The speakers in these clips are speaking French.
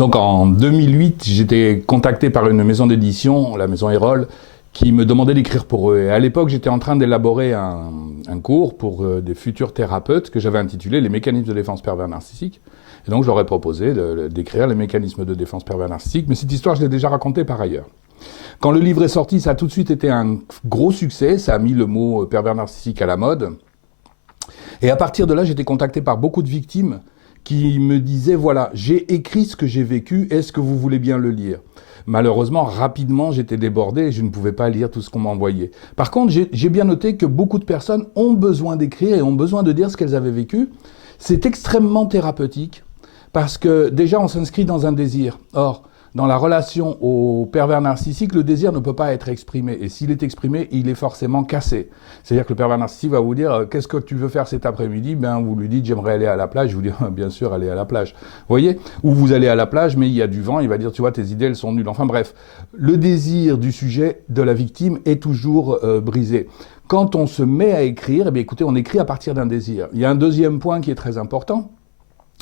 Donc en 2008, j'étais contacté par une maison d'édition, la maison Erol, qui me demandait d'écrire pour eux. Et à l'époque, j'étais en train d'élaborer un cours pour des futurs thérapeutes que j'avais intitulé « Les mécanismes de défense pervers narcissique ». Et donc, je leur ai proposé d'écrire les mécanismes de défense pervers narcissique, mais cette histoire, je l'ai déjà racontée par ailleurs. Quand le livre est sorti, ça a tout de suite été un gros succès, ça a mis le mot pervers narcissique à la mode. Et à partir de là, j'étais contacté par beaucoup de victimes qui me disaient « Voilà, j'ai écrit ce que j'ai vécu, est-ce que vous voulez bien le lire ?» Malheureusement, rapidement, j'étais débordé et je ne pouvais pas lire tout ce qu'on m'envoyait. Par contre, j'ai bien noté que beaucoup de personnes ont besoin d'écrire et ont besoin de dire ce qu'elles avaient vécu. C'est extrêmement thérapeutique parce que déjà, on s'inscrit dans un désir. Or, dans la relation au pervers narcissique, le désir ne peut pas être exprimé. Et s'il est exprimé, il est forcément cassé. C'est-à-dire que le pervers narcissique va vous dire « Qu'est-ce que tu veux faire cet après-midi ?» Ben, vous lui dites « J'aimerais aller à la plage. » Je vous dis « Bien sûr, aller à la plage. » Vous voyez? Ou vous allez à la plage, mais il y a du vent. Il va dire « Tu vois, tes idées, elles sont nulles. » Enfin bref, le désir du sujet, de la victime, est toujours brisé. Quand on se met à écrire, eh bien, écoutez, on écrit à partir d'un désir. Il y a un deuxième point qui est très important.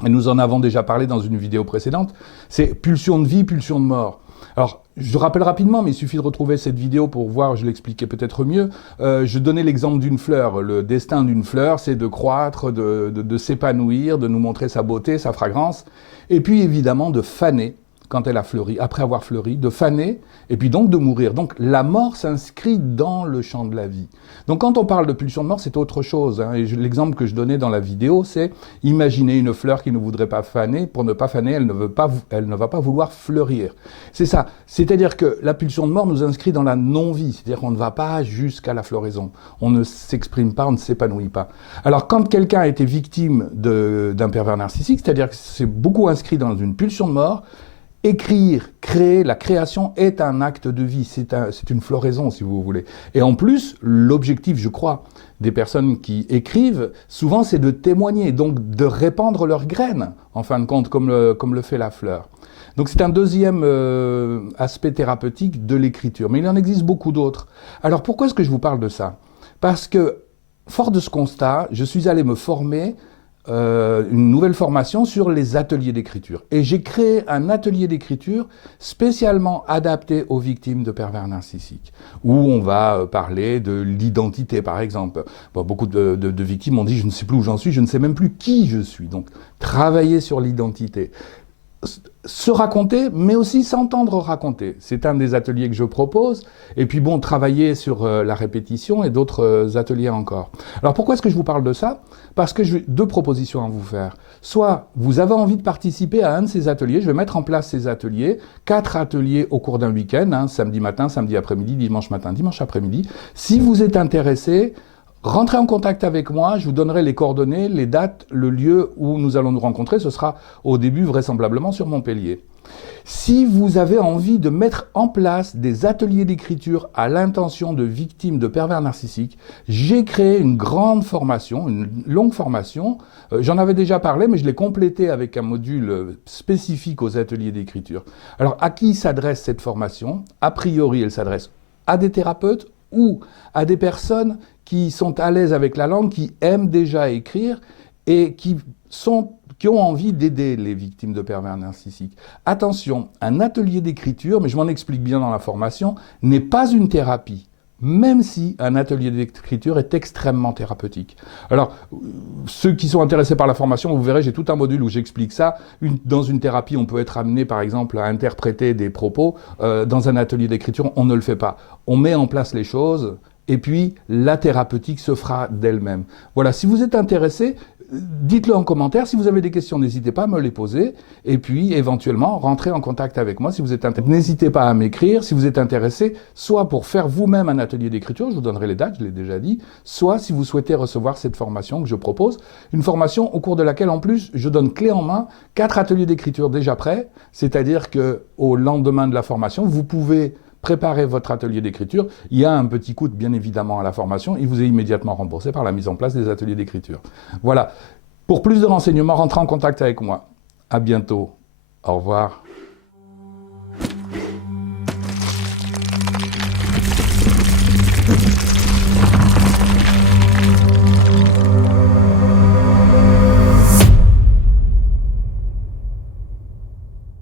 Et nous en avons déjà parlé dans une vidéo précédente, c'est pulsion de vie, pulsion de mort. Alors, je rappelle rapidement, mais il suffit de retrouver cette vidéo pour voir, je l'expliquais peut-être mieux. Je donnais l'exemple d'une fleur. Le destin d'une fleur, c'est de croître, de s'épanouir, de nous montrer sa beauté, sa fragrance, et puis évidemment de faner quand elle a fleuri, après avoir fleuri, de faner, et puis donc de mourir. Donc la mort s'inscrit dans le champ de la vie. Donc quand on parle de pulsion de mort, c'est autre chose. Hein. Et l'exemple que je donnais dans la vidéo, c'est imaginer une fleur qui ne voudrait pas faner. Pour ne pas faner, elle ne va pas vouloir fleurir. C'est ça. C'est-à-dire que la pulsion de mort nous inscrit dans la non-vie. C'est-à-dire qu'on ne va pas jusqu'à la floraison. On ne s'exprime pas, on ne s'épanouit pas. Alors quand quelqu'un a été victime d'un pervers narcissique, c'est-à-dire que c'est beaucoup inscrit dans une pulsion de mort, écrire, créer, la création est un acte de vie, c'est une floraison si vous voulez. Et en plus, l'objectif, je crois, des personnes qui écrivent, souvent c'est de témoigner, donc de répandre leurs graines, en fin de compte, comme le fait la fleur. Donc c'est un deuxième aspect thérapeutique de l'écriture, mais il en existe beaucoup d'autres. Alors pourquoi est-ce que je vous parle de ça? Parce que, fort de ce constat, je suis allé me former une nouvelle formation sur les ateliers d'écriture. Et j'ai créé un atelier d'écriture spécialement adapté aux victimes de pervers narcissiques, où on va parler de l'identité, par exemple. Bon, beaucoup de victimes ont dit « je ne sais plus où j'en suis, je ne sais même plus qui je suis ». Donc, travailler sur l'identité. Se raconter, mais aussi s'entendre raconter. C'est un des ateliers que je propose. Et puis bon, travailler sur la répétition et d'autres ateliers encore. Alors pourquoi est-ce que je vous parle de ça? Parce que j'ai deux propositions à vous faire. Soit vous avez envie de participer à un de ces ateliers, je vais mettre en place ces ateliers, 4 ateliers au cours d'un week-end, hein, samedi matin, samedi après-midi, dimanche matin, dimanche après-midi. Si vous êtes intéressé, rentrez en contact avec moi, je vous donnerai les coordonnées, les dates, le lieu où nous allons nous rencontrer. Ce sera au début vraisemblablement sur Montpellier. Si vous avez envie de mettre en place des ateliers d'écriture à l'intention de victimes de pervers narcissiques, j'ai créé une grande formation, une longue formation. J'en avais déjà parlé, mais je l'ai complété avec un module spécifique aux ateliers d'écriture. Alors, à qui s'adresse cette formation? A priori, elle s'adresse à des thérapeutes ou à des personnes qui sont à l'aise avec la langue, qui aiment déjà écrire et qui ont envie d'aider les victimes de pervers narcissiques. Attention, un atelier d'écriture, mais je m'en explique bien dans la formation, n'est pas une thérapie, même si un atelier d'écriture est extrêmement thérapeutique. Alors, ceux qui sont intéressés par la formation, vous verrez, j'ai tout un module où j'explique ça. Dans une thérapie, on peut être amené, par exemple, à interpréter des propos. Dans un atelier d'écriture, on ne le fait pas. On met en place les choses, et puis la thérapeutique se fera d'elle-même. Voilà, si vous êtes intéressé, dites-le en commentaire. Si vous avez des questions, n'hésitez pas à me les poser. Et puis, éventuellement, rentrez en contact avec moi si vous êtes intéressé. N'hésitez pas à m'écrire si vous êtes intéressé, soit pour faire vous-même un atelier d'écriture, je vous donnerai les dates, je l'ai déjà dit, soit si vous souhaitez recevoir cette formation que je propose. Une formation au cours de laquelle, en plus, je donne clé en main 4 ateliers d'écriture déjà prêts. C'est-à-dire qu'au lendemain de la formation, vous pouvez préparez votre atelier d'écriture, il y a un petit coût bien évidemment à la formation, il vous est immédiatement remboursé par la mise en place des ateliers d'écriture. Voilà. Pour plus de renseignements, rentrez en contact avec moi. À bientôt. Au revoir.